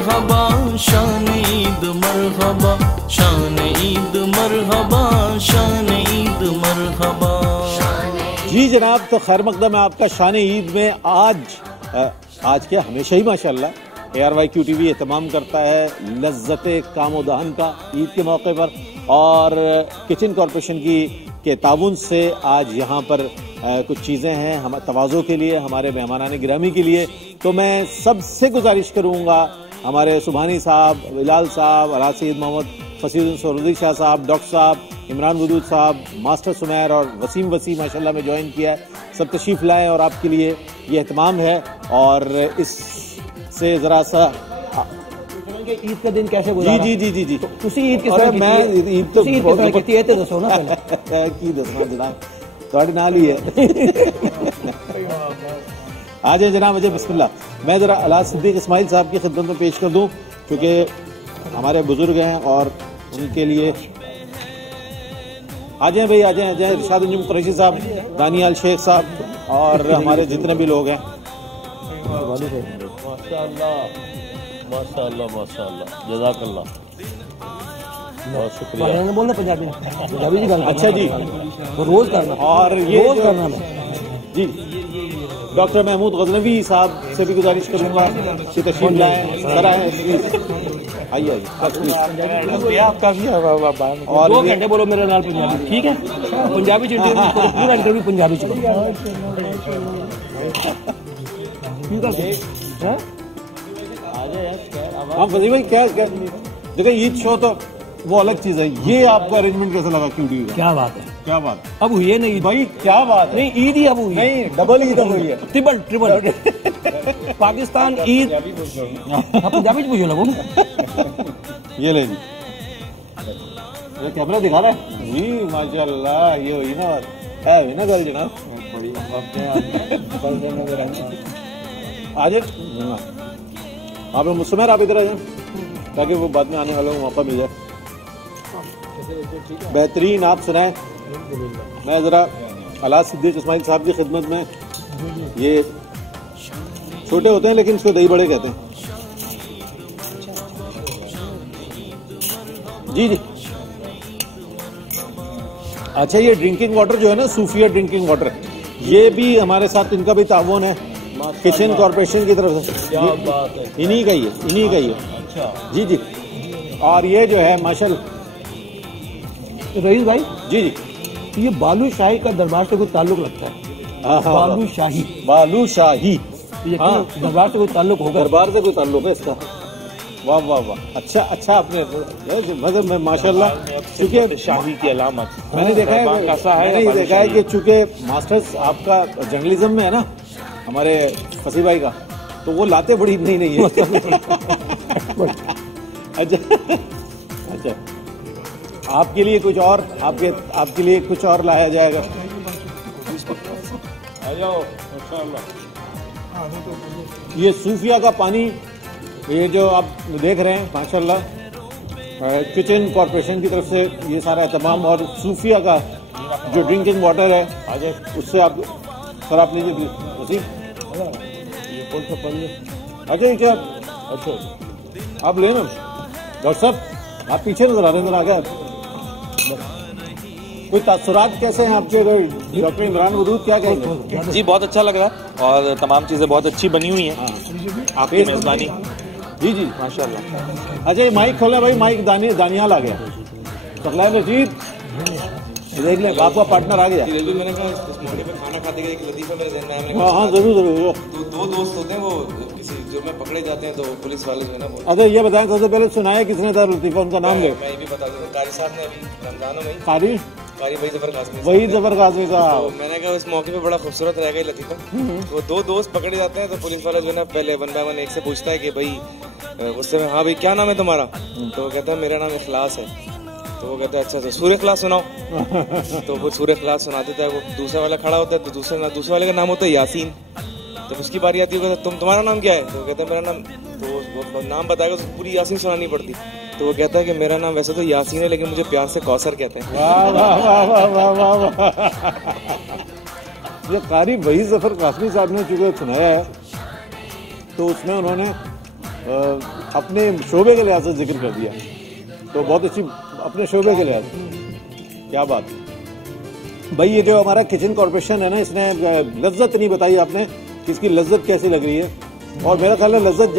मरहबा, शान ईद मरहबा, शान ईद मरहबा, शान ईद मरहबा। जी जनाब, तो खैर मकदम है आपका शान ईद में। आज के हमेशा ही माशाल्लाह ARYQ TV एहतमाम करता है लज्जत कामो दहन का ईद के मौके पर, और किचन कॉरपोरेशन के ताउन से आज यहाँ पर कुछ चीज़ें हैं हम तवाज़ो के लिए, हमारे मेहमानान गिरामी के लिए। तो मैं सबसे गुजारिश करूँगा, हमारे सुबहानी साहब, बिलाल साहब, अलहाज सैयद मोहम्मद फसीउद्दीन सोहरवर्दी शाह साहब, डॉक्टर साहब, इमरान वदूद साहब, मास्टर सुमैर और वसीम माशाल्लाह में ज्वाइन किया है। सब तशरीफ़ लाएँ और आपके लिए ये एहतमाम है। और इससे ज़रा सा ईद का दिन कैसे गुजारा? जी जी जी जी तुसी ईद किस तरह मैं ईद तो बहुत करती है, तो दसो ना पहले की दसना जनाब, थोड़ी नाल ही है। आ जाए जनाब, अजय बिस्मिल्लाह। मैं ज़रा अलहाज सिद्दीक इस्माइल साहब की खिदमत में पेश कर दूं, क्योंकि हमारे बुजुर्ग हैं और उनके लिए आ जाए भाई, आ जाए इरशाद अंजुम कुरैशी साहब, दानियाल शेख साहब और हमारे जितने भी लोग हैं। माशाअल्लाह माशाअल्लाह, जज़ाकल्लाह, बहुत शुक्रिया। बोलना पंजाबी जी गाल। अच्छा जी, तो रोज करना, और ये रोज करना जी डॉक्टर महमूद गजनवी साहब से भी गुजारिश करूंगा कि तशरीफ लाएं, जरा आइए आपका भी और 2 घंटे बोलो मेरे नाल पंजाबी, ठीक है? पंजाबी च इंटरव्यू, पूरा इंटरव्यू पंजाबी च। हाँ फजील भाई, क्या देखो ईद शो तो वो अलग चीज है, ये आपका अरेंजमेंट कैसा लगा QTV का? क्या बात है, क्या बात है? अब हुई है नहीं भाई, क्या बात है? नहीं, ईद ही अब हुई, नहीं डबल ईद अब हुई है, ट्रिपल पाकिस्तान ईद। पंजाबी पूछो लगो ये ले जी, ये कैमरा दिखा रहा है जी, माशाल्लाह। ये हुई ना है, हुई ना गल जनाब, आज आप लोग मुझसे आप इधर आ जाए ताकि वो बाद में आने वालों को मौका मिल जाए। बेहतरीन आप सुनाएं। मैं ज़रा अलहाज सिद्दीक इस्माइल साहब की खिदमत में, ये छोटे होते हैं लेकिन इसको दही बड़े कहते हैं। जी जी अच्छा, ये ड्रिंकिंग वाटर जो है ना, सूफिया ड्रिंकिंग वाटर, ये भी हमारे साथ, इनका भी ताउन है किचन कॉरपोरेशन की तरफ से। क्या बात है, इन्हीं का ही है, इन्हीं का ही है। अच्छा जी जी, और ये जो है माशाल्लाह रईस भाई, जी जी, ये बालू शाही का दरबार से कोई ताल्लुक लगता है? बालू शाही, बालू शाही, हाँ, दरबार से कोई ताल्लुक होगा? दरबार से कोई ताल्लुक है इसका? वाह वाह वाह, अच्छा अच्छा, आपने मतलब माशाल्लाह, क्योंकि शाही की अलामत मैंने देखा है, कैसा है, मैंने ये देखा है कि चूंकि मास्टर्स आपका जर्नलिज्म में है ना, हमारे फसी भाई का, तो वो लाते बड़ी नहीं है। अच्छा अच्छा, आपके लिए कुछ और, आपके लिए कुछ और लाया जाएगा। आ जाओ माशाअल्लाह। ये सूफिया का पानी, ये जो आप देख रहे हैं माशाल्लाह, किचन कॉरपोरेशन की तरफ से ये सारा एहतमाम, और सूफिया का जो ड्रिंकिंग वाटर है, आगे उससे आप सर आप लीजिए प्लीज। ये कौन सा पानी है? अच्छा क्या, अच्छा आप लेना डॉक्टर साहब, आप पीछे नजर आ रहे हैं, आगे कोई तासुरात कैसे हैं आपके? डॉक्टर इमरान वदूद क्या कहेंगे? जी बहुत अच्छा लग रहा है और तमाम चीज़ें बहुत अच्छी बनी हुई हैं आपकी मेज़बानी। जी जी माशाल्लाह। अच्छा ये माइक खोला भाई, माइक दानियाल आ गया, तकलाम रशीद देख लें, आपका पार्टनर आ गया। मैंने कहा इस मौके पे खाना खाते गए एक लतीफ़ा मेरे ज़हन में आया। हाँ हाँ जरूर जरूर। तो 2 दोस्त होते हैं, वो किसी जो में पकड़े जाते हैं, तो पुलिस वाले जो है ना वो, अच्छा ये बताएं, सबसे पहले सुनाया किसने था लतीफ़ा, उनका नाम ले? मैं ये भी बता दूँ, कारी साहब ने अभी रमजानों में कारी वही जफर कासमी, वही जफर कासमी तो साहब। मैंने कहा उस मौके पे बड़ा खूबसूरत रह गया लतीफ़ा। वो 2 दोस्त पकड़े जाते हैं, तो पुलिस वाला जो है ना पहले 1 बाय 1 एक से पूछता है कि भाई उससे, हाँ भाई क्या नाम है तुम्हारा? तो वो कहता है मेरा नाम इखलास है। तो वो कहता है अच्छा सूर्य इखलास सुनाओ। तो वो सूर्य इखलास सुना देता है। वो दूसरा वाला खड़ा होता है, तो दूसरे वाले का नाम होता है यासीन। तो उसकी बारी आती है, तुम्हारा नाम क्या है? तो कहता है मेरा नाम, तो वो नाम बताएगा, तो पूरी यासीन सुनानी पड़ती। तो वो कहता है कि मेरा नाम वैसे तो यासीन है, लेकिन मुझे प्यार से कौसर कहते हैं। वाह वाह वाह वाह वाह वाह। ये कारी वही जफर कासमी साहब ने चूंकि सुनाया है, तो उसमें उन्होंने अपने शोबे के लिहाज से जिक्र कर दिया, तो बहुत अच्छी अपने शोबे के लिहाज से, क्या बात है भाई। ये जो हमारा किचन कॉर्पोरेशन है ना, इसने लज्जत नहीं बताई आपने कि इसकी लज्जत कैसी लग रही है। और मेरा ख्याल है लज्जत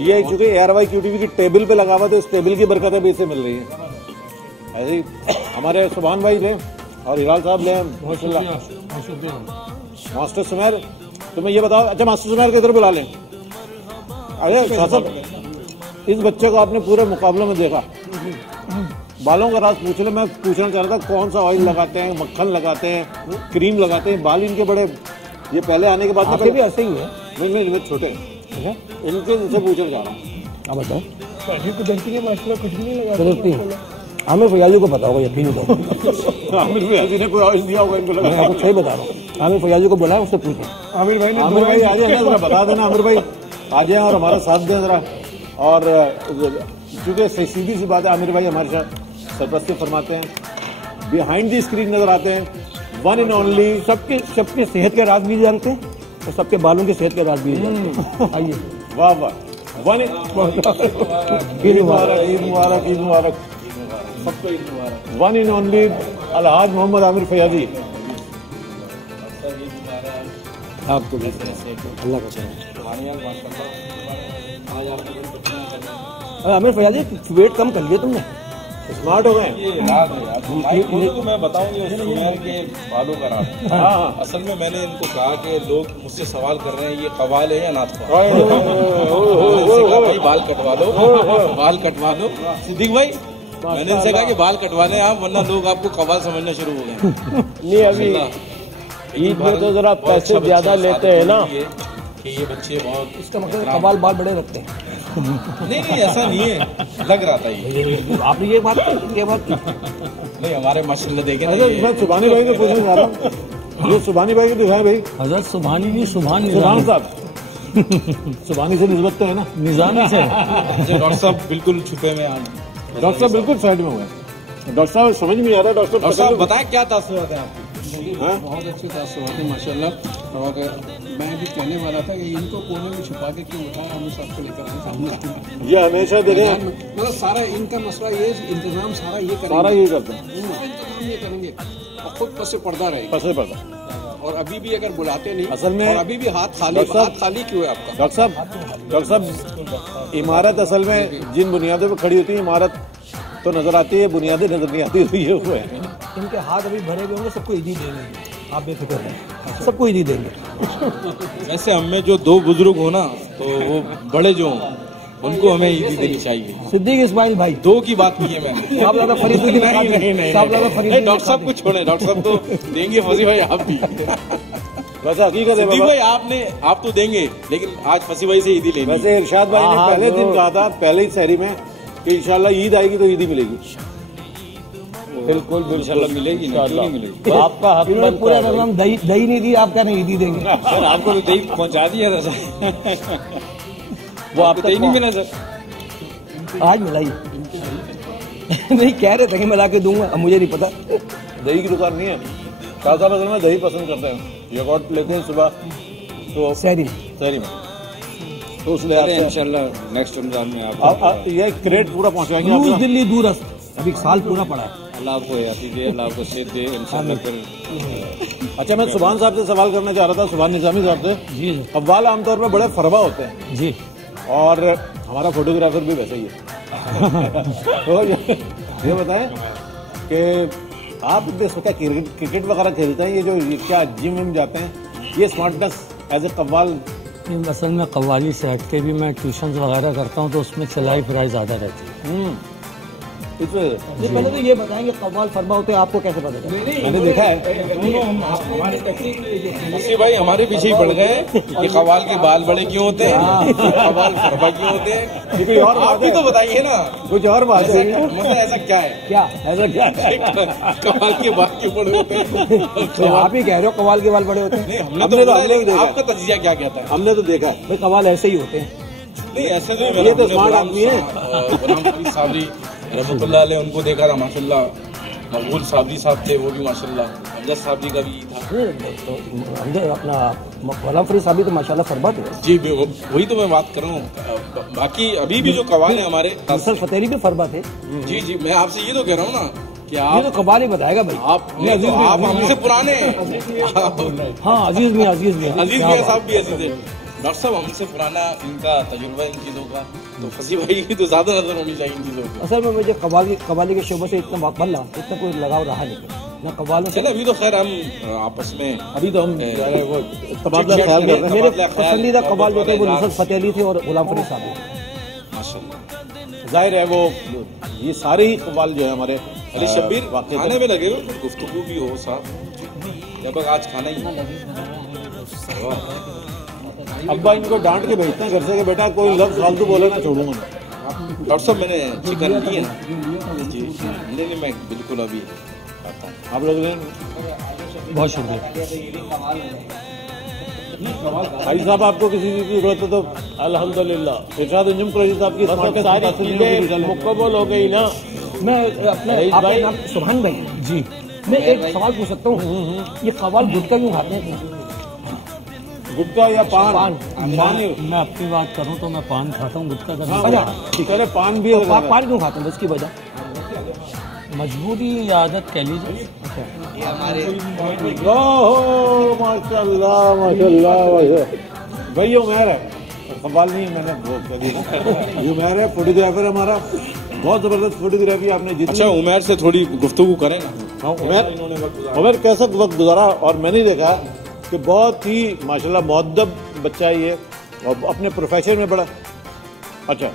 ये चूंकि ARY-QTV की टेबल पे लगा हुआ, तो इस टेबल की बरकतें भी इससे मिल रही है। ऐसे ही हमारे सुभान भाई ले और हिलाल साहब ले, मास्टर सुमेर, तुम्हें ये बताओ, अच्छा मास्टर सुमेर को इधर बुला लें। अरे साहब, इस बच्चे को आपने पूरे मुकाबले में देखा, बालों का राज पूछ लो। मैं पूछना चाह रहा था कौन सा ऑयल लगाते हैं, मक्खन लगाते हैं, क्रीम लगाते हैं, बाल इनके बड़े, ये पहले आने के बाद में भी ऐसे ही है। नहीं छोटे इनके इनसे पूछना चाह रहा हूँ। आप बताओ, कुछ भी नहीं लगा। आमिर फयाजी को पता होगा, यकीन नहीं। आमिर फयाजी ने कोई ऑयल दिया होगा इनको लगा। मैं आपको सही बता रहा हूँ, आमिर फयाजी को बुलाया, उससे पूछे। आमिर भाई आ जाए जरा, बता देना आमिर भाई आ जाए और हमारा साथ दें जरा। और चूंकि सीधी सी बात है, आमिर भाई हमारे साथ सरपरस्ती फरमाते हैं, बिहाइंड दी स्क्रीन नजर आते हैं, वन एंड ओनली। सबके सेहत के राज भी जानते हैं और सबके बालों की सेहत के राज भी जानते हैं। आइए, वाह वाह, ईद मुबारक, ईद मुबारक, ईद मुबारक, सबको ईद मुबारक। One and only Alhaj Mohammad Aamir Fayazi, आपको भी अल्लाह का आमिर फयाजी, वेट कम कर लिया तुमने, स्मार्ट हो गए। तो मैं बताऊंगी सुमेर के बालों का राज। हाँ, असल में मैंने इनको कहा कि लोग मुझसे सवाल कर रहे हैं ये कवाल है या नाथ का, भाई बाल कटवा लो, बाल कटवा लो। सिद्दीक भाई, मैंने इनसे कहा कि बाल कटवा लें आप, वरना लोग आपको कवाल समझना शुरू हो गए। नहीं, अभी ईद में तो जरा पैसे ज्यादा लेते हैं ना, कि ये बच्चे बहुत, इसका मतलब कबाल बाल बड़े रखते हैं। नहीं ऐसा नहीं है, लग रहा था ये। आपने ये बात नहीं, हमारे माशाल्लाह देखे ना, मैं सुभानी भाई को पूछना चाह रहा हूँ, ये सुभानी भाई को दिखाए भाई। हजरत सुभानी जी, सुभान साहब सुभानी से निस्बत तो है ना, निजामी से। डॉक्टर साहब बिल्कुल छुपे में, डॉक्टर साहब बिल्कुल साइड में हुए। डॉक्टर साहब समझ में आ रहा है, डॉक्टर साहब बताएं क्या तासुरात है आपके? बहुत अच्छे तासुरात है माशाल्लाह। और मैं भी कहने वाला था कि इनको कोने में छुपा के क्यों उठाया, हम सबको लेकर आए सामने। ये हमेशा देखे, मतलब सारा इनका मसला ये इंतजाम सारा ये करेंगे, सारा ये करते हैं, इंतजाम ये करेंगे और खुद पसे पर्दा रहेगा, पसे पर्दा। और अभी भी अगर बुलाते नहीं असल में, और अभी भी हाथ खाली क्यों है आपका? डॉक्टर साहब इमारत असल में जिन बुनियादों पर खड़ी होती है, इमारत तो नजर आती है, बुनियादें नजर नहीं आती। तो ये हुए इनके हाथ अभी भरे हुए होंगे, सबको ईदी देंगे, आप बेफिक्र रहें, सबको ईदी देंगे। वैसे हमें जो दो बुजुर्ग हो ना, तो वो बड़े जो उनको हमें ईदी देनी चाहिए। सिद्दीक इस्माइल भाई, दो की बात की है मैंने। आप ज्यादा फरीद नहीं, डॉक्टर साहब कुछ छोड़े, डॉक्टर साहब तो देंगे, फसी भाई आप भी। वैसे हकीकत है भाई, आप तो देंगे, लेकिन आज फसी भाई से ईदी लेनी। वैसे इरशाद भाई ने पहले दिन कहा था, पहले ही शहरी में, कि इंशाल्लाह ईद आएगी तो ईदी मिलेगी। बिल्कुल इंशाल्लाह मिलेगी, नहीं मिलेगी। आपका हक बनता पूरा रमजान दही नहीं दी, आप क्या नहीं ईदी देंगे? सर आपको तो दही पहुंचा दिया था सर। वो आपको दही नहीं मिला सर? आज मिलाई नहीं, कह रहे थे कि मैं ला के दूंगा, अब मुझे नहीं पता। दही की दुकान नहीं है, शाह साहब असल में दही पसंद करते हैं, यogurt लेते हैं सुबह तो सहरी में, तो उस लिहाज से इंशाल्लाह नेक्स्ट रमजान में आप ये क्रेट पूरा पहुंचाएंगे दूर आपका। दिल्ली दूरस्त, अभी साल पूरा पड़ा है। अल्लाह आपको याती दे, अल्लाह आपको सेहत दे इंशाल्लाह। फिर अच्छा, मैं सुभान साहब से सवाल करना चाह रहा था, सुभान निजामी साहब से। जी कव्वाल आमतौर पर बड़े फरवा होते हैं जी, और हमारा फोटोग्राफर भी वैसे ही है। तो ये बताएं कि आप क्रिकेट वगैरह खेलते हैं, ये क्या जिम विम जाते हैं, ये स्मार्टनेस एज ए कव्वाल? असल में कव्वाली से हट के भी मैं ट्यूशन वगैरह करता हूँ, तो उसमें चलाई फिराई ज़्यादा रहती है। पहले तो ये बताएंगे कव्वाल फरमा होते हैं, आपको कैसे पता चला? मैंने देखा है। फसी भाई हमारे पीछे ही पड़ गए कि कव्वाल के बाल बड़े क्यों होते हैं, कव्वाल फरबा क्यों होते हैं। कोई और आप भी तो बताइए ना, कुछ और बात है, मतलब ऐसा क्या है? क्या ऐसा क्या कव्वाल के बाल क्यों बड़े होते हैं? तो आप ही कह रहे हो कव्वाल के बाल बड़े होते हैं? हमने तो आपका तजिया क्या कहता है? हमने तो देखा भाई, कव्वाल ऐसे ही होते हैं। नहीं ऐसे तो ये तो स्मार्ट आदमी है। गुलाम फरीद साबरी रहमतुल्लाह अलैह, उनको देखा था माशाल्लाह, मकबूल साबरी साहब थे, वो भी माशाल्लाह, अमजद साबरी का भी था। हमने अपना गुलाम फरीद साहब भी तो माशाल्लाह फरबात है जी, वही तो मैं बात कर रहा हूँ। बाकी अभी भी जो कवाल है हमारे, नुसरत फतेह भी फरबात है। जी जी, मैं आपसे ये तो कह रहा हूँ ना कि ये आप तो कबाल ही बताएगा भाई। आप हमसे पुराने हैं। हाँ, अजीज में अजीज साहब भी अजीज है। डॉक्टर साहब हमसे पुराना इनका तजुर्बा इन चीज़ों का, तो फसी भाई की तो ज़्यादा नजर होनी चाहिए इन चीज़ों की। असल में मुझे कवाली के शोबे से इतना कोई लगाव रहा नहीं, ना कवालों से। अभी तो खैर हम आपस में अभी तो हम वो तबादला ख्याल कर रहे हैं। मेरे पसंदीदा कवाल जो थे वो नुसरत फतेह अली थे और गुलाम फरीद साहब थे। माशाल्लाह, जाहिर है वो ये सारे ही कवाल जो है हमारे अली शब्बीर वाकई खाने में लगे हो, गुफ्तगू भी हो साथ, जब तक आज खाना ही अब्बा इनको डांट के भेजते हैं घर से कि बेटा कोई लफ्ज फालतू बोले ना, छोड़ूंगा ना। डॉक्टर साहब मैंने चिकन लिए ना जी, नहीं मैं बिल्कुल अभी आता हूँ। आप लोग ने बहुत शुक्रिया भाई साहब, आपको किसी चीज की जरूरत है तो अल्हम्दुलिल्लाह इरशाद अंजुम कुरैशी साहब की सारी चीजें मुकम्मल हो गई ना। मैं अपने आपका नाम सुभान भाई जी, मैं एक सवाल पूछ सकता हूँ, ये कवाल गुटखा क्यों खाते हैं? गुटखा या पान? मैं अपनी बात करूं तो मैं पान खाता हूं, गुटखा का ठीक है, पान भी पान क्यों खाते हैं, उसकी वजह? मजबूरी या आदत कह लीजिए। माशाल्लाह माशाल्लाह भाई, ये उमैर है, कवाल नहीं मैंने वो कह दिया। ये उमैर है, फोटोग्राफर हमारा, बहुत जबरदस्त फोटोग्राफी आपने जितनी। अच्छा, उमैर से थोड़ी गुफ्तगू करेंगे। हाँ, उमैर कैसा वक्त गुजारा, और मैंने देखा कि बहुत ही माशाल्लाह मुअद्दब बच्चा ही है और अपने प्रोफेशन में बड़ा अच्छा।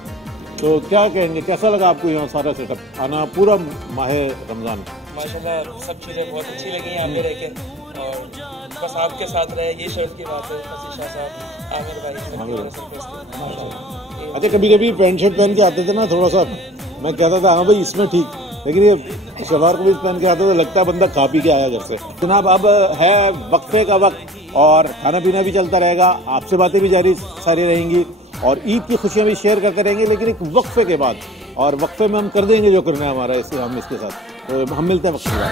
तो क्या कहेंगे, कैसा लगा आपको यहाँ सारा सेटअप आना पूरा माह रमजान? माशाल्लाह सब चीज़ें बहुत अच्छी लगी यहाँ पे रह के, और बस आपके साथ रहे ये शर्त की बात है। फसी शाह साहब, आमिर भाई, अच्छा कभी कभी पैंट शर्ट पहन के आते थे ना, थोड़ा सा मैं कहता था हाँ भाई इसमें ठीक, लेकिन ये शलवार कमीज पहन के आते तो लगता है बंदा खा पी के आया घर से। जनाब अब है वक्फे का वक्त और खाना पीना भी चलता रहेगा, आपसे बातें भी जारी सारी रहेंगी और ईद की खुशियां भी शेयर करते रहेंगे, लेकिन एक वक्फे के बाद, और वक्फे में हम कर देंगे जो करना है हमारा, इससे हम इसके साथ तो हम मिलते हैं वक्फे के बाद।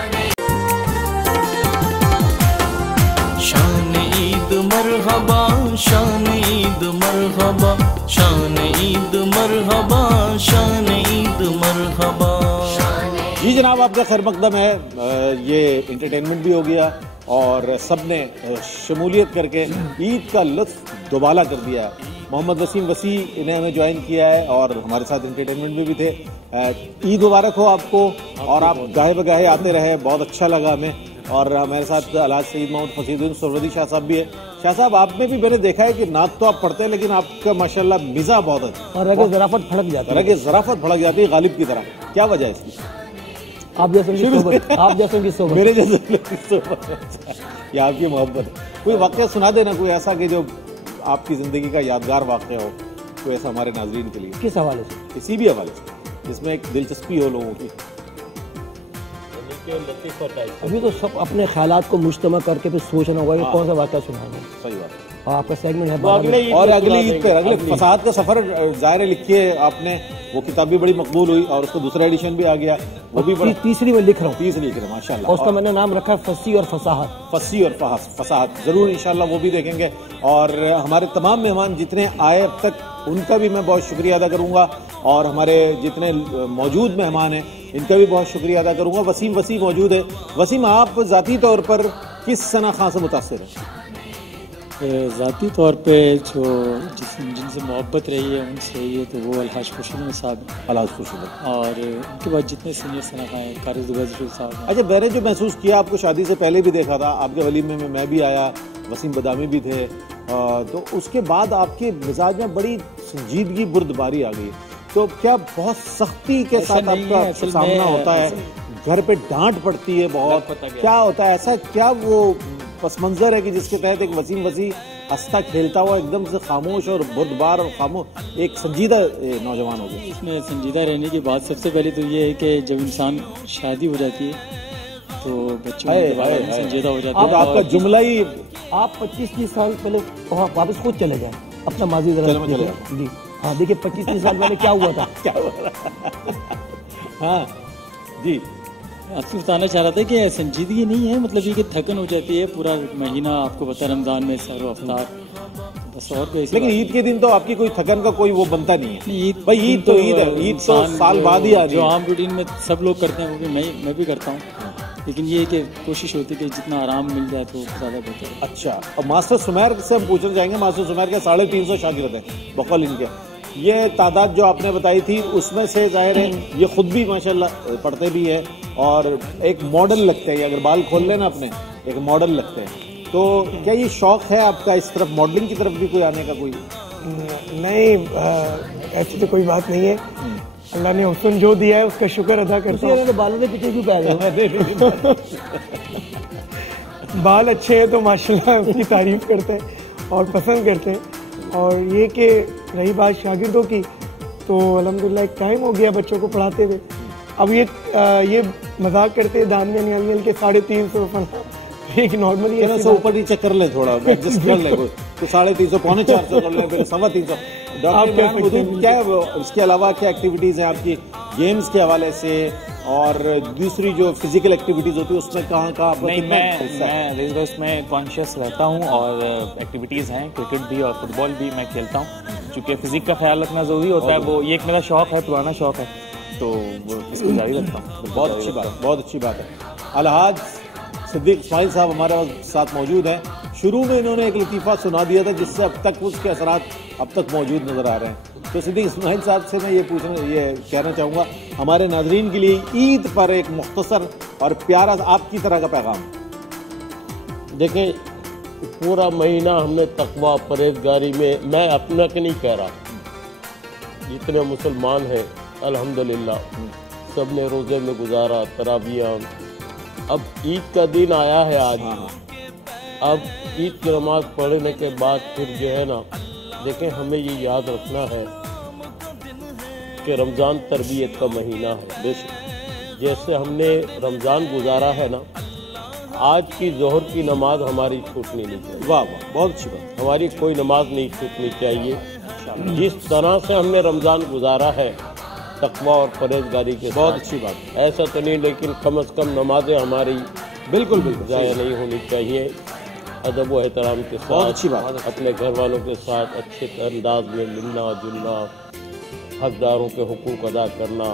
शान ईद मरहबा, शान ईद मरहबा, शान ईद मरहबा, शान ईद मरहबा। जी जनाब, आपका खैर मकदम है। ये एंटरटेनमेंट भी हो गया और सब ने शमूलियत करके ईद का लुत्फ दोबाला कर दिया है। मोहम्मद वसीम वसी इन्हें हमें ज्वाइन किया है और हमारे साथ एंटरटेनमेंट में भी थे। ईद मुबारक हो आपको, और आप गाहे बगाहे आते रहे, बहुत अच्छा लगा हमें। और हमारे साथ अलहाज सईद मोहम्मद फसीदुद्दीन सुहरवर्दी शाह साहब भी है। शाह साहब, आप में भी मैंने देखा है कि नात तो आप पढ़ते हैं, लेकिन आपका माशाल्लाह मिजा बहुत है और रगे ज़राफ़त फड़क जाती है, रगे ज़राफ़त फड़क जाती है गालिब की तरह। क्या वजह है इसकी? आप जैसे की सोबत, मेरे जैसे या आपकी मोहब्बत है। कोई वाक़या सुना देना, कोई ऐसा कि जो आपकी ज़िंदगी का यादगार वाक़या हो, कोई ऐसा हमारे नाज़रीन के लिए, किस हवाले से? किसी भी हवाले से जिसमें एक दिलचस्पी हो लोगों की। अभी तो सब अपने ख्यालात को मुज्तमा करके फिर सोचना होगा कि कौन सा वाक़या सुनाना है। सही बात है। और आपका सेगमेंट है और अगली ईद पे, अगले फसाद का सफर ज़ाहिर लिखिए आपने, वो किताब भी बड़ी मकबूल हुई और उसका दूसरा एडिशन भी आ गया, वो भी बड़ा। तीसरी में लिख रहा हूँ, तीसरी लिख रहे हैं माशाल्लाह, और उसका मैंने नाम रखा है फसी और फसाहत। फसी और फसाहत जरूर इंशाल्लाह वो भी देखेंगे। और हमारे तमाम मेहमान जितने आए अब तक, उनका भी मैं बहुत शुक्रिया अदा करूंगा, और हमारे जितने मौजूद मेहमान हैं इनका भी बहुत शुक्रिया अदा करूंगा। वसीम मौजूद है। वसीम, आप ज़ाती तौर पर किस सना खां से मुतासिर हैं? ज़ाती तौर पे जो जिनसे मोहब्बत रही है उनसे रही है तो वो अलहाज खुर्शीद साहब, अलहाज खुर्शीद, और उनके बाद जितने सीनियर सना खां हैं कारी ज़ुबैर साहब। अच्छा, मैंने जो महसूस किया, आपको शादी से पहले भी देखा था, आपके वलीमे में मैं भी आया, वसीम बदामी भी थे, तो उसके बाद आपके मिजाज में बड़ी संजीदगी बुर्दबारी आ गई। तो क्या बहुत सख्ती के साथ आपका सामना होता है? घर पे डांट पड़ती है बहुत? क्या होता है ऐसा, क्या वो पस मंजर है कि जिसके तहत एक वसीम हंसता खेलता हुआ एकदम से खामोश और बुर्दबार और खामोश एक संजीदा नौजवान हो गया? इसमें संजीदा रहने की बात सबसे पहले तो ये है कि जब इंसान शादी हो जाती है तो बच्चों में संजीदा हो जाता है। आपका जुमला ही, आप 25-30 साल पहले वापस खुद चले जाए, अपना माजी जी। हाँ देखिए, 25-30 साल पहले क्या हुआ था? क्या हुआ था? हाँ जी, आपको बताना चाह रहा था कि संजीदगी नहीं है, मतलब ये कि थकन हो जाती है पूरा महीना, आपको पता है रमजान में सारो अफ्तार, बस और कोई। लेकिन ईद के दिन तो आपकी कोई थकन का कोई वो बनता नहीं है। ईद भाई ईद तो ईद है, ईद तो साल बाद ही आ रही है। जो आम रूटीन में सब लोग करते हैं वो भी मैं भी करता हूँ, लेकिन ये कि कोशिश होती है कि जितना आराम मिल जाए तो ज़्यादा बेहतर है। अच्छा, और मास्टर सुमैर से हम पूछना चाहेंगे, मास्टर सुमैर के 350 शागिर्द हैं बकौल इनके। ये तादाद जो आपने बताई थी उसमें से जाहिर है ये खुद भी माशाल्लाह पढ़ते भी है और एक मॉडल लगते हैं, अगर बाल खोल लेना अपने एक मॉडल लगते हैं। तो क्या ये शौक है आपका इस तरफ, मॉडलिंग की तरफ भी कोई आने का? कोई नहीं, ऐसी तो कोई बात नहीं है। अल्लाह ने हुस्न जो दिया है उसका शुक्र अदा करते हैं। बालों के पीछे क्यों कह रहे हो? बाल अच्छे हैं तो माशाल्लाह उसकी तारीफ करते हैं और पसंद करते हैं। और ये कि रही बात शागिर्दों की, तो अल्हम्दुलिल्लाह एक टाइम हो गया बच्चों को पढ़ाते हुए। अब ये मजाक करते हैं दानिया नियाल के 350 एक नॉर्मली ऐसा ऊपर नीचे कर ले, थोड़ा एडजस्ट कर ले, तो 350 पौने 400 कर ले, फिर 350। डॉक्टर क्या इसके अलावा क्या एक्टिविटीज हैं आपकी गेम्स के हवाले से, और दूसरी जो फिजिकल एक्टिविटीज होती है उसमें कहाँ नहीं, मैं उसमें कॉन्शियस रहता हूँ और एक्टिविटीज़ हैं, क्रिकेट भी और फुटबॉल भी मैं खेलता हूँ। चूँकि फिजिक का ख्याल रखना ज़रूरी होता है, वो ये एक मेरा शौक है, पुराना शौक है, तो वो इसको जारी रखता हूँ। बहुत अच्छी बात, बहुत अच्छी बात है। अलहाज सिद्दीक इस्माइल साहब हमारे साथ मौजूद हैं। शुरू में इन्होंने एक लतीफ़ा सुना दिया था जिससे अब तक उसके असरात अब तक मौजूद नज़र आ रहे हैं। तो सिद्दीक इस्माइल साहब से मैं ये कहना चाहूँगा हमारे नाज़रीन के लिए ईद पर एक मुख्तसर और प्यारा आपकी तरह का पैगाम। देखें, पूरा महीना हमने तकवा परहेजगारी में, मैं अपना के नहीं कह रहा, जितने मुसलमान हैं अल्हम्दुलिल्लाह सब ने रोज़े में गुजारा, तरावियाँ। अब ईद का दिन आया है आज, अब ईद की नमाज पढ़ने के बाद फिर जो है ना, देखें हमें ये याद रखना है कि रमज़ान तरबियत का महीना है। बेशक जैसे हमने रमज़ान गुजारा है ना, आज की जोहर की नमाज हमारी छूटनी नहीं चाहिए। वाह वाह, बहुत अच्छी बात। हमारी कोई नमाज नहीं छूटनी चाहिए। जिस तरह से हमने रमज़ान गुजारा है तकवा और परहेजगारी के, बहुत अच्छी बात। ऐसा तो नहीं, लेकिन कम से कम नमाजें हमारी बिल्कुल ज़ाया नहीं होनी चाहिए। अदब व एहतराम के साथ, बहुत अच्छी बात, अपने घर वालों के साथ अच्छे अंदाज में मिलना जुलना, हकदारों के हुकूक अदा करना,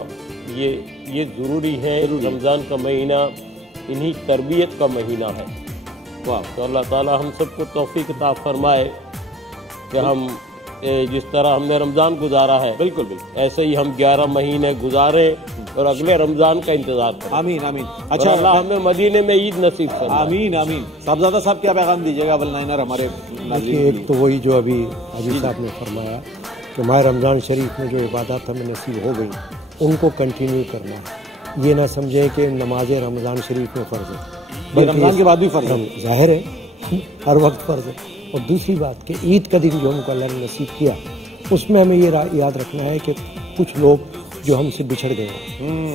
ये ज़रूरी है। रमज़ान का महीना इन्हीं तरबियत का महीना है। वाह, तो अल्लाह ताला हम सबको तौफीक अता फरमाए कि हम जिस तरह हमने रमज़ान गुजारा है, बिल्कुल ऐसे ही हम 11 महीने गुजारे और अगले रमज़ान का इंतजार करें। आमीन आमीन। अच्छा, अल्लाह हमें मदीने में ईद नसीब फरमाए। आमीन आमीन। साहबजादा साहब क्या पैगाम दीजिएगा वलनाइनर हमारे नाज़रीन? एक तो वही जो अभी हाजी साहब ने फरमाया कि माह रमज़ान शरीफ में जो इबादत हमें नसीब हो गई उनको कंटिन्यू करना है। ये ना समझें कि नमाज रमज़ान शरीफ में फ़र्ज़ है, बल्कि रमज़ान के बाद भी फ़र्ज़ है, ज़ाहिर है हर वक्त फ़र्ज़ है। और दूसरी बात कि ईद का दिन जो हमको अल्लाह ने नसीब किया, उसमें हमें ये याद रखना है कि कुछ लोग जो हमसे बिछड़ गए,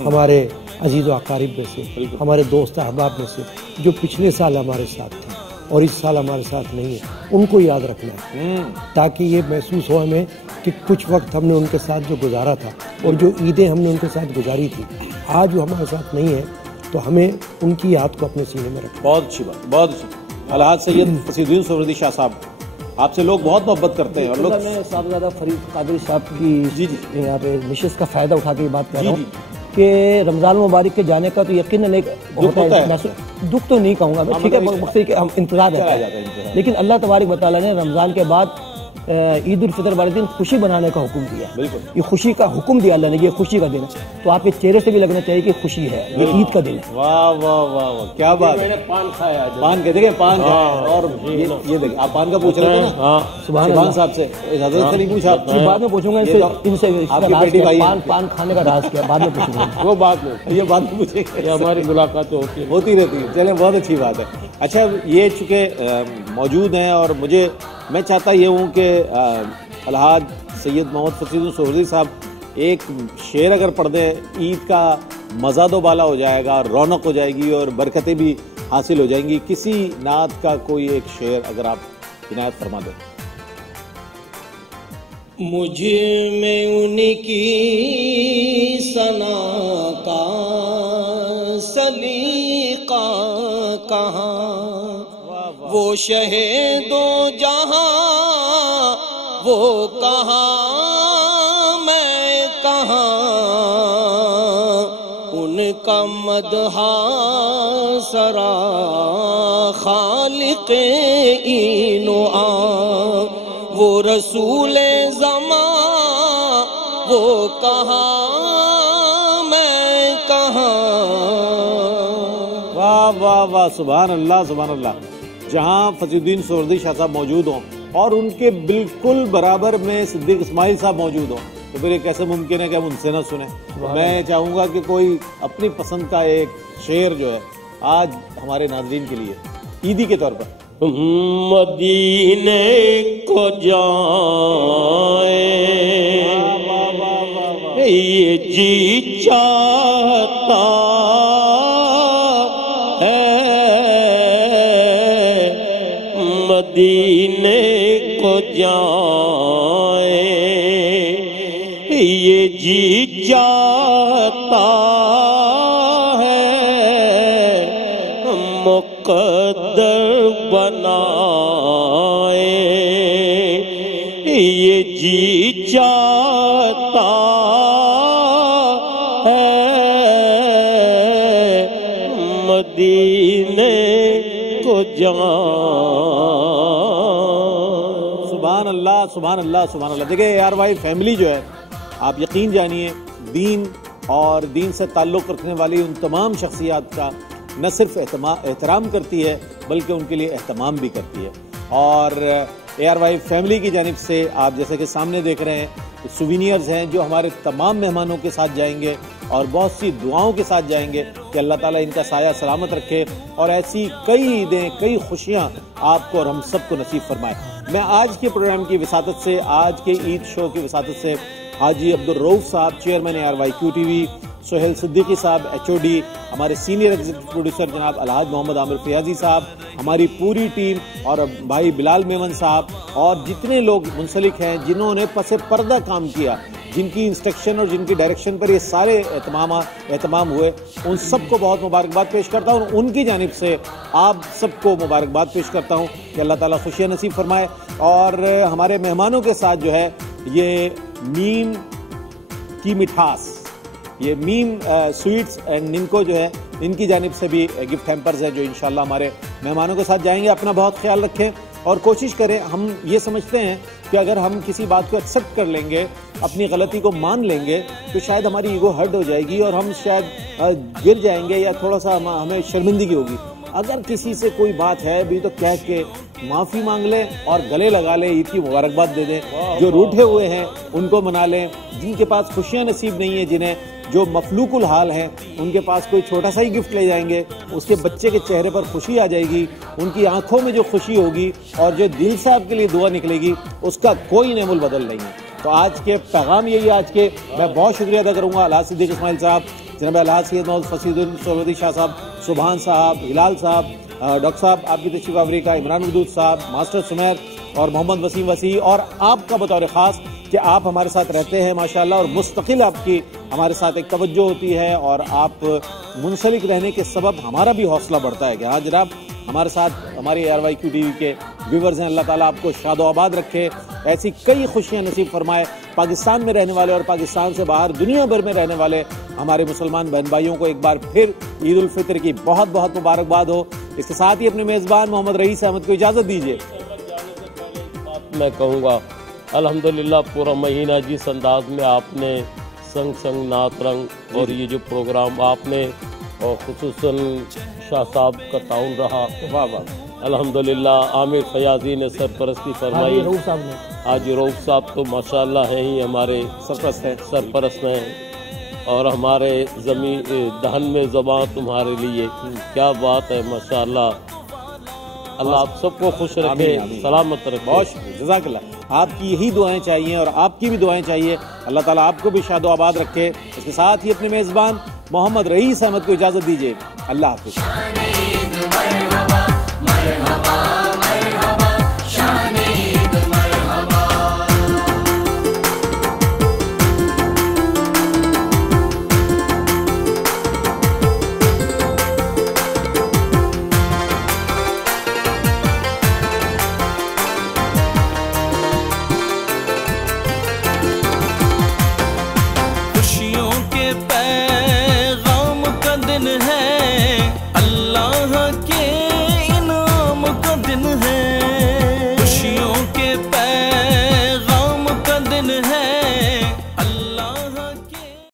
हमारे अजीज़ व अकारिब में से, हमारे दोस्त अहबाब में से, जो पिछले साल हमारे साथ थे और इस साल हमारे साथ नहीं है, उनको याद रखना है, ताकि ये महसूस हो हमें कि कुछ वक्त हमने उनके साथ जो गुजारा था और जो ईदें हमने उनके साथ गुजारी थी, आज वो हमारे साथ नहीं है, तो हमें उनकी याद को अपने सीने में रखना। बहुत अच्छी बात, बहुत अच्छी। अलहाज सैयद फसीदुद्दीन सोहरवर्दी शाह साहब, आपसे लोग बहुत मोहब्बत करते हैं और लोग साहबजादा फरीद कादरी साहब की यहाँ पे मिशेस का फ़ायदा उठा के बात कर रहा हूँ कि रमज़ान मुबारक के जाने का तो यकीनन एक होता है, दुख तो नहीं कहूँगा मैं, ठीक है, मकसद कि हम इंतज़ार है, लेकिन अल्लाह तबारक व तआला ने रमज़ान के बाद ईद उल फितर वाले दिन खुशी बनाने का हुक्म दिया। बिल्कुल, ये खुशी का हुक्म दिया अल्लाह ने, ये खुशी का दिन है, तो आपके चेहरे से भी लगना चाहिए कि खुशी है, ये ईद का दिन है। वाह वाह वाह वाह, क्या बात। मैंने पान खाया, पान के देखिए, पान और ये देखिए, आप पान का पूछ रहे थे ना? सुभान साहब से, हजरत से नहीं पूछा, बाद में पूछूंगा इनसे, पान खाने का राज क्या, बाद में पूछूंगा, वो बात नहीं, ये बात पूछेंगे, हमारी मुलाकात होती रहती है। चले, बहुत अच्छी बात है। अच्छा, ये चूँकि मौजूद हैं और मैं चाहता ये हूँ कि अलहाज सैयद मोहम्मद फसीदुद्दीन सोहरवर्दी साहब एक शेर अगर पढ़ दें, ईद का मज़ा दो बाला हो जाएगा, रौनक हो जाएगी और बरकतें भी हासिल हो जाएंगी। किसी नात का कोई एक शेर अगर आप इनायत फरमा दें। मुझ में उनकी सना का सलीका कहाँ, वो शहे दो जहां वो कहाँ मैं कहाँ, उनका मदहा सरा खालिक़े इनो आ, वो रसूले ज़मा वो कहाँ मैं कहाँ। वाह वाह वाह, सुभान अल्लाह सुभान अल्लाह। जहाँ फसीउद्दीन सोहरवर्दी शाह साहब मौजूद हों और उनके बिल्कुल बराबर में सिद्दीक इस्माइल साहब मौजूद हों, तो फिर ये कैसे मुमकिन है कि हम उनसे ना सुने। मैं चाहूँगा कि कोई अपनी पसंद का एक शेर जो है आज हमारे नाज़रीन के लिए ईदी के तौर पर। मदीने को जाए ये जी चाहता है, मदीने को जाए ये जी चाहता है, मुक़द्दर बनाए ये जी चाहता है, मदीने को जाए। सुभान अल्लाह सुभान अल्लाह सुभान अल्लाह। देखिए यार भाई फैमिली जो है, आप यकीन जानिए दीन और दीन से ताल्लुक़ रखने वाली उन तमाम शख्सियात का न सिर्फ एहतराम करती है बल्कि उनके लिए एहतमाम भी करती है। और ARY फैमिली की जानिब से आप जैसे कि सामने देख रहे हैं सुवीनियर्स हैं जो हमारे तमाम मेहमानों के साथ जाएंगे और बहुत सी दुआओं के साथ जाएंगे कि अल्लाह ताला इनका साया सलामत रखे और ऐसी कई ईदें कई खुशियाँ आपको और हम सबको नसीब फरमाए। मैं आज के प्रोग्राम की विसातत से, आज के ईद शो की विसातत से हाजी अब्दुल रऊफ साहब chairman ARY QTV, Sohail Siddiqui साहब HOD, हमारे सीनियर एग्जीक्यूटिव प्रोड्यूसर जनाब अलहाज मोहम्मद आमिर फयाजी साहब, हमारी पूरी टीम और भाई बिलाल मेमन साहब और जितने लोग मुंसलिक हैं जिन्होंने पसे पर्दा काम किया, जिनकी इंस्ट्रक्शन और जिनकी डायरेक्शन पर ये सारे एहतमाम हुए, उन सबको बहुत मुबारकबाद पेश करता हूँ। उनकी जानिब से आप सबको मुबारकबाद पेश करता हूँ कि अल्लाह ताला खुशियाँ नसीब फरमाए। और हमारे मेहमानों के साथ जो है ये मीम की मिठास, ये मीम स्वीट्स एंड निनको जो है इनकी जानिब से भी गिफ्ट हैम्पर्स हैं जो इंशाल्लाह हमारे मेहमानों के साथ जाएंगे। अपना बहुत ख्याल रखें और कोशिश करें, हम ये समझते हैं कि अगर हम किसी बात को एक्सेप्ट कर लेंगे, अपनी गलती को मान लेंगे तो शायद हमारी ईगो हर्ट हो जाएगी और हम शायद गिर जाएंगे या थोड़ा सा हमें शर्मिंदगी होगी। अगर किसी से कोई बात है भी तो कह के माफ़ी मांग लें और गले लगा लें, ईद की मुबारकबाद दे दें। जो रूठे हुए हैं उनको मना लें, जिनके पास खुशियाँ नसीब नहीं है, जिन्हें जो मफलूकुल हाल हैं, उनके पास कोई छोटा सा ही गिफ्ट ले जाएंगे, उसके बच्चे के चेहरे पर खुशी आ जाएगी, उनकी आंखों में जो खुशी होगी और जो दिल से आपके लिए दुआ निकलेगी उसका कोई नेमुल बदल नहीं है। तो आज के पैगाम यही, आज के मैं बहुत शुक्रिया अदा करूँगा अलहाज सिद्दीक इस्माइल साहब, जनाब अलहाज सैयद मोहम्मद फसीउद्दीन सोहरवर्दी शाह साहब, सुभान साहब, हिलाल साहब, डॉक्टर साहब आपकी तशरीफ आवरी का, इमरान वदूद साहब, मास्टर सुमेर और मोहम्मद वसीम वसी, और आपका बतौर ख़ास कि आप हमारे साथ रहते हैं माशाल्लाह और मुस्तकिल आपकी हमारे साथ एक तवज्जो होती है और आप मुंसलिक रहने के सबब हमारा भी हौसला बढ़ता है कि हाँ जनाब हमारे साथ हमारे ARY QTV के व्यूवर्स हैं। अल्लाह ताला आपको शादो आबाद रखे, ऐसी कई खुशियाँ नसीब फरमाए। पाकिस्तान में रहने वाले और पाकिस्तान से बाहर दुनिया भर में रहने वाले हमारे मुसलमान बहन भाइयों को एक बार फिर ईद उल फितर की बहुत बहुत मुबारकबाद हो। इसके साथ ही अपने मेज़बान मोहम्मद रईस अहमद को इजाज़त दीजिए। मैं कहूँगा अल्हम्दुलिल्लाह पूरा महीना जिस अंदाज में आपने संग संग नात रंग और ये जो प्रोग्राम आपने और खुसूसन शाह साहब का ताउन रहा, वाह वाह अल्हम्दुलिल्लाह। आमिर फयाजी ने सरपरस्ती फरमाई, आज रऊफ साहब तो माशाल्लाह है ही हमारे सरपरस्त हैं और हमारे ज़मीन दहन में ज़बां तुम्हारे लिए, क्या बात है माशाल्लाह। अल्लाह आप सबको खुश रखे, सलामत रखे। बहुत जज़ाकल्लाह। आपकी यही दुआएं चाहिए और आपकी भी दुआएं चाहिए। अल्लाह ताला आपको भी शादो आबाद रखे। इसके साथ ही अपने मेज़बान मोहम्मद रईस अहमद को इजाज़त दीजिए। अल्लाह हाफ़िज़।